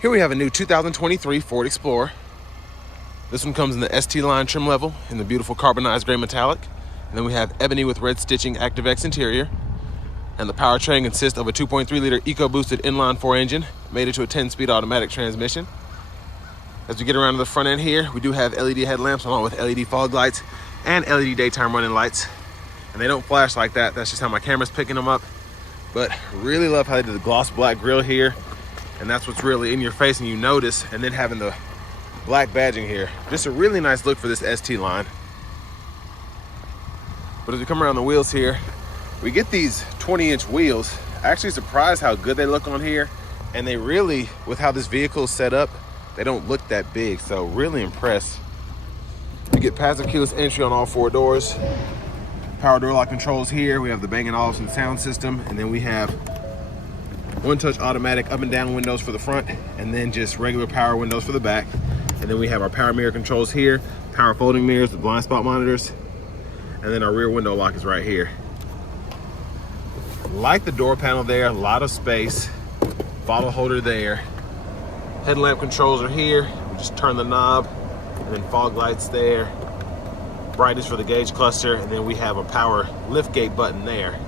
Here we have a new 2023 Ford Explorer. This one comes in the ST line trim level in the beautiful carbonized gray metallic. And then we have ebony with red stitching ActiveX interior. And the powertrain consists of a 2.3 liter EcoBoosted inline 4 engine made into a 10-speed automatic transmission. As we get around to the front end here, we do have LED headlamps along with LED fog lights and LED daytime running lights. And they don't flash like that. That's just how my camera's picking them up. But really love how they did the gloss black grille here. And that's what's really in your face and you notice. And then having the black badging here. Just a really nice look for this ST line. But as we come around the wheels here, we get these 20-inch wheels. Actually surprised how good they look on here. And they really, with how this vehicle is set up, they don't look that big. So really impressed. We get passive keyless entry on all 4 doors. Power door lock controls here. We have the Bang & Olufsen sound system. And then we have one-touch automatic up and down windows for the front, and then just regular power windows for the back. And then we have our power mirror controls here, power folding mirrors with blind spot monitors, and then our rear window lock is right here. Like the door panel there, a lot of space, bottle holder there. Headlamp controls are here. We just turn the knob, and then fog lights there. Brightness for the gauge cluster, and then we have a power lift gate button there.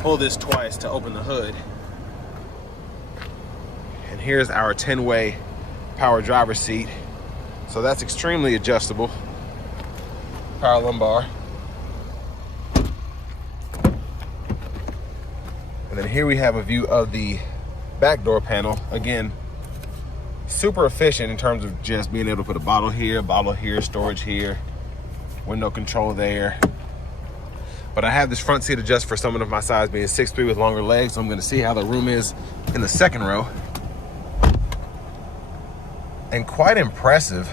Pull this twice to open the hood. And here's our 10-way power driver's seat. So that's extremely adjustable. Power lumbar. And then here we have a view of the back door panel. Again, super efficient in terms of just being able to put a bottle here, storage here, window control there. But I have this front seat adjust for someone of my size, being 6'3" with longer legs. So I'm gonna see how the room is in the second row. And quite impressive.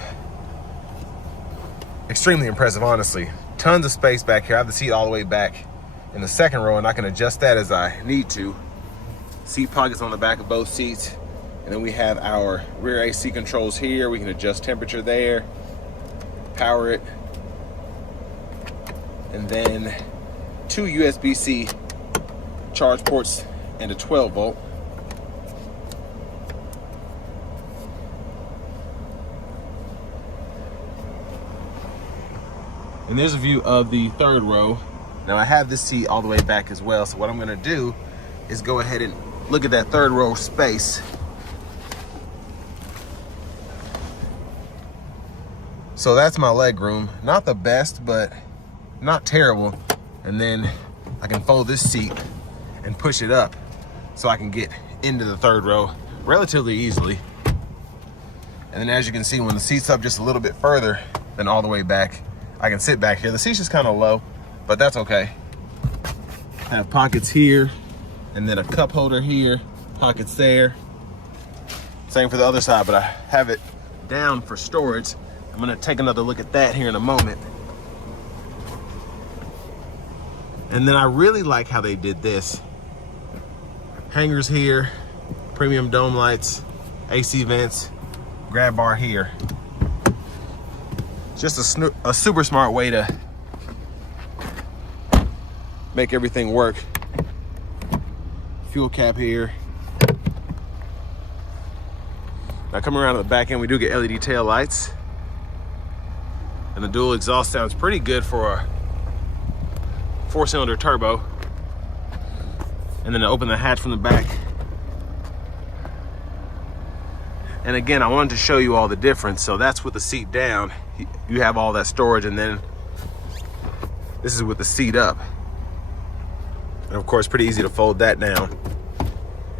Extremely impressive, honestly. Tons of space back here. I have the seat all the way back in the second row, and I can adjust that as I need to. Seat pockets on the back of both seats. And then we have our rear AC controls here. We can adjust temperature there, power it. And then 2 USB-C charge ports and a 12 volt. And there's a view of the third row. Now I have this seat all the way back as well. So what I'm gonna do is go ahead and look at that third row space. So that's my leg room. Not the best, but not terrible. And then I can fold this seat and push it up so I can get into the third row relatively easily. And then as you can see, when the seat's up just a little bit further than all the way back, I can sit back here. The seat's just kind of low, but that's okay. I have pockets here, and then a cup holder here, pockets there. Same for the other side, but I have it down for storage. I'm gonna take another look at that here in a moment. And then I really like how they did this. Hangers here, premium dome lights, AC vents, grab bar here. Just a super smart way to make everything work. Fuel cap here. Now coming around to the back end, we do get LED tail lights. And the dual exhaust sounds pretty good for a 4-cylinder turbo. And then to open the hatch from the back. And again, I wanted to show you all the difference. So that's with the seat down. You have all that storage, and then this is with the seat up. And of course, pretty easy to fold that down.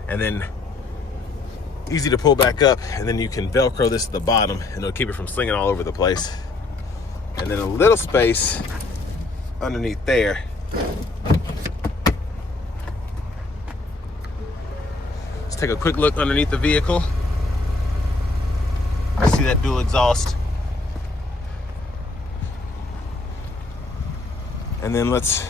And then easy to pull back up, and then you can Velcro this at the bottom, and it'll keep it from slinging all over the place. And then a little space underneath there. Let's take a quick look underneath the vehicle. I see that dual exhaust. And then let's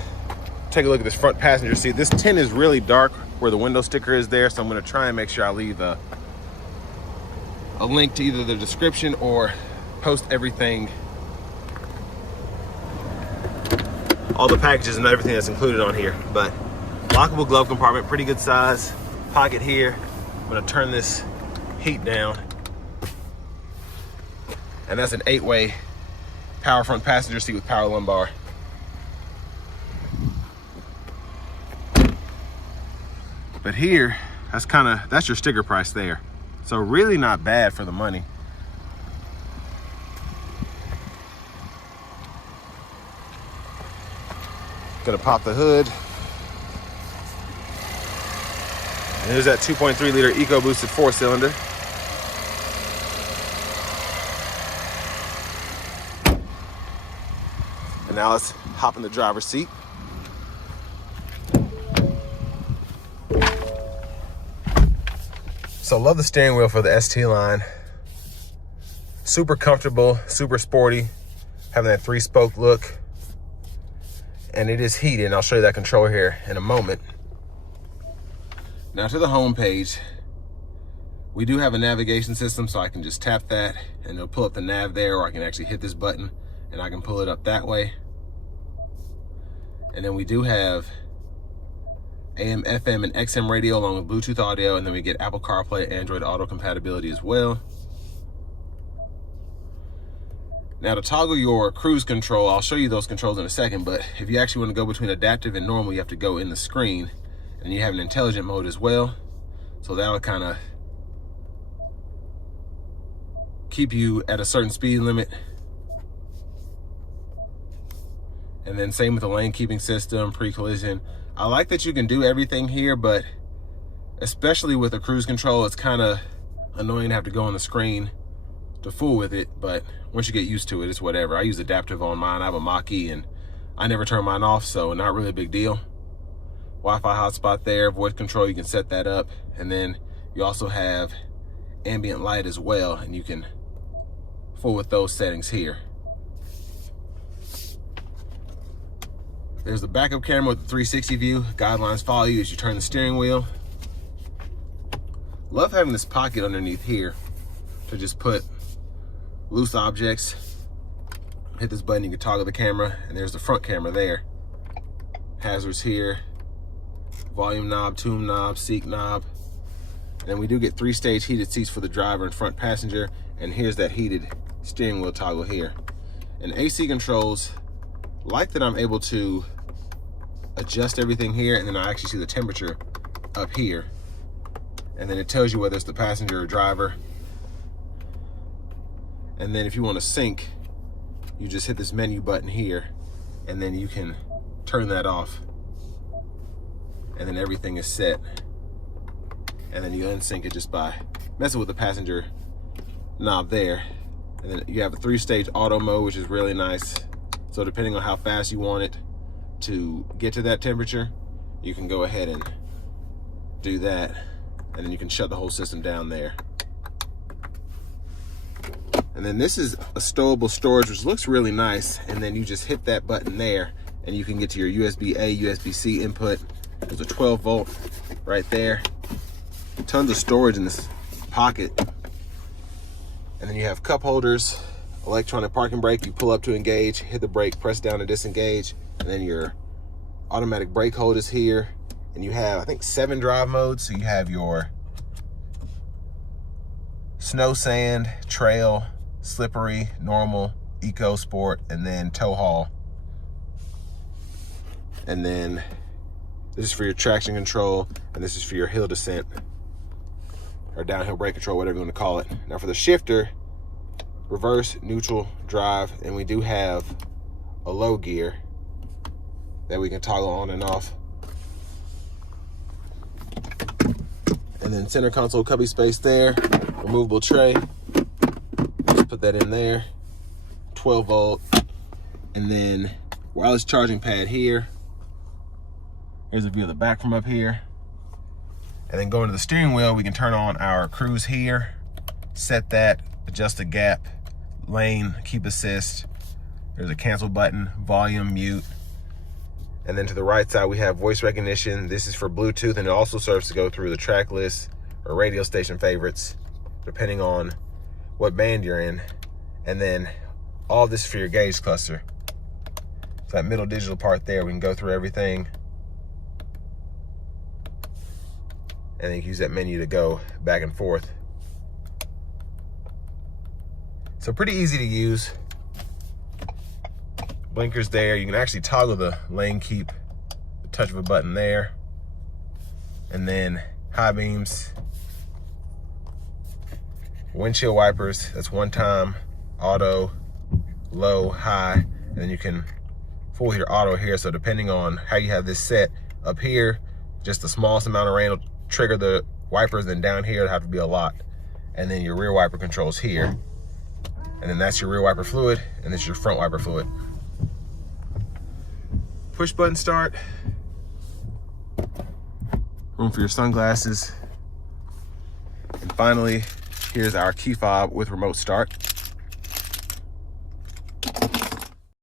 take a look at this front passenger seat. This tint is really dark where the window sticker is there, so I'm gonna try and make sure I leave a link to either the description or post everything, all the packages and everything that's included on here. But lockable glove compartment, pretty good size. Pocket here, I'm gonna turn this heat down. And that's an 8-way power front passenger seat with power lumbar. But here, that's your sticker price there. So really not bad for the money. Gonna pop the hood. And here's that 2.3 liter EcoBoosted 4-cylinder. And now let's hop in the driver's seat. So love the steering wheel for the ST line. Super comfortable, super sporty, having that 3-spoke look. And it is heated, and I'll show you that control here in a moment. Now to the home page. We do have a navigation system, so I can just tap that and it'll pull up the nav there, or I can actually hit this button and I can pull it up that way. And then we do have AM, FM, and XM radio along with Bluetooth audio, and then we get Apple CarPlay, Android Auto compatibility as well. Now to toggle your cruise control, I'll show you those controls in a second, but if you actually want to go between adaptive and normal, you have to go in the screen, and you have an intelligent mode as well. So that'll kind of keep you at a certain speed limit. And then same with the lane keeping system, pre-collision. I like that you can do everything here, but especially with the cruise control, it's kind of annoying to have to go on the screen to fool with it, but once you get used to it, it's whatever. I use adaptive on mine. I have a Mach-E and I never turn mine off, so not really a big deal. Wi-Fi hotspot there, voice control, you can set that up. And then you also have ambient light as well, and you can fool with those settings here. There's the backup camera with the 360 view. Guidelines follow you as you turn the steering wheel. Love having this pocket underneath here to just put loose objects. Hit this button, you can toggle the camera, and there's the front camera there. Hazards here, volume knob, tune knob, seat knob. And then we do get 3-stage heated seats for the driver and front passenger, and here's that heated steering wheel toggle here. And AC controls, like that I'm able to adjust everything here, and then I actually see the temperature up here. And then it tells you whether it's the passenger or driver. And then if you want to sync, you just hit this menu button here, and then you can turn that off. And then everything is set. And then you unsync it just by messing with the passenger knob there. And then you have a 3-stage auto mode, which is really nice. So depending on how fast you want it to get to that temperature, you can go ahead and do that. And then you can shut the whole system down there. And then this is a stowable storage, which looks really nice. And then you just hit that button there, and you can get to your USB-A, USB-C input. There's a 12-volt right there. Tons of storage in this pocket. And then you have cup holders, electronic parking brake. You pull up to engage, hit the brake, press down to disengage. And then your automatic brake hold is here. And you have, I think, 7 drive modes. So you have your snow, sand, trail, slippery, normal, eco, sport, and then tow haul. And then this is for your traction control, and this is for your hill descent or downhill brake control, whatever you want to call it. Now for the shifter, reverse, neutral, drive, and we do have a low gear that we can toggle on and off. And then center console cubby space there, removable tray. Just put that in there. 12-volt. And then wireless charging pad here. Here's a view of the back from up here. And then going to the steering wheel, we can turn on our cruise here, set that, adjust the gap, lane, keep assist. There's a cancel button, volume, mute. And then to the right side, we have voice recognition. This is for Bluetooth, and it also serves to go through the track list or radio station favorites, depending on what band you're in. And then all this for your gauge cluster. So that middle digital part there, we can go through everything. And then you can use that menu to go back and forth. So pretty easy to use. Blinkers there. You can actually toggle the lane keep, the touch of a button there. And then high beams, windshield wipers, that's one time, auto, low, high, and then you can full heater auto here. So depending on how you have this set, up here, just the smallest amount of rain will trigger the wipers, then down here it'll have to be a lot. And then your rear wiper controls here. And then that's your rear wiper fluid, and this is your front wiper fluid. Push button start. Room for your sunglasses. And finally, here's our key fob with remote start.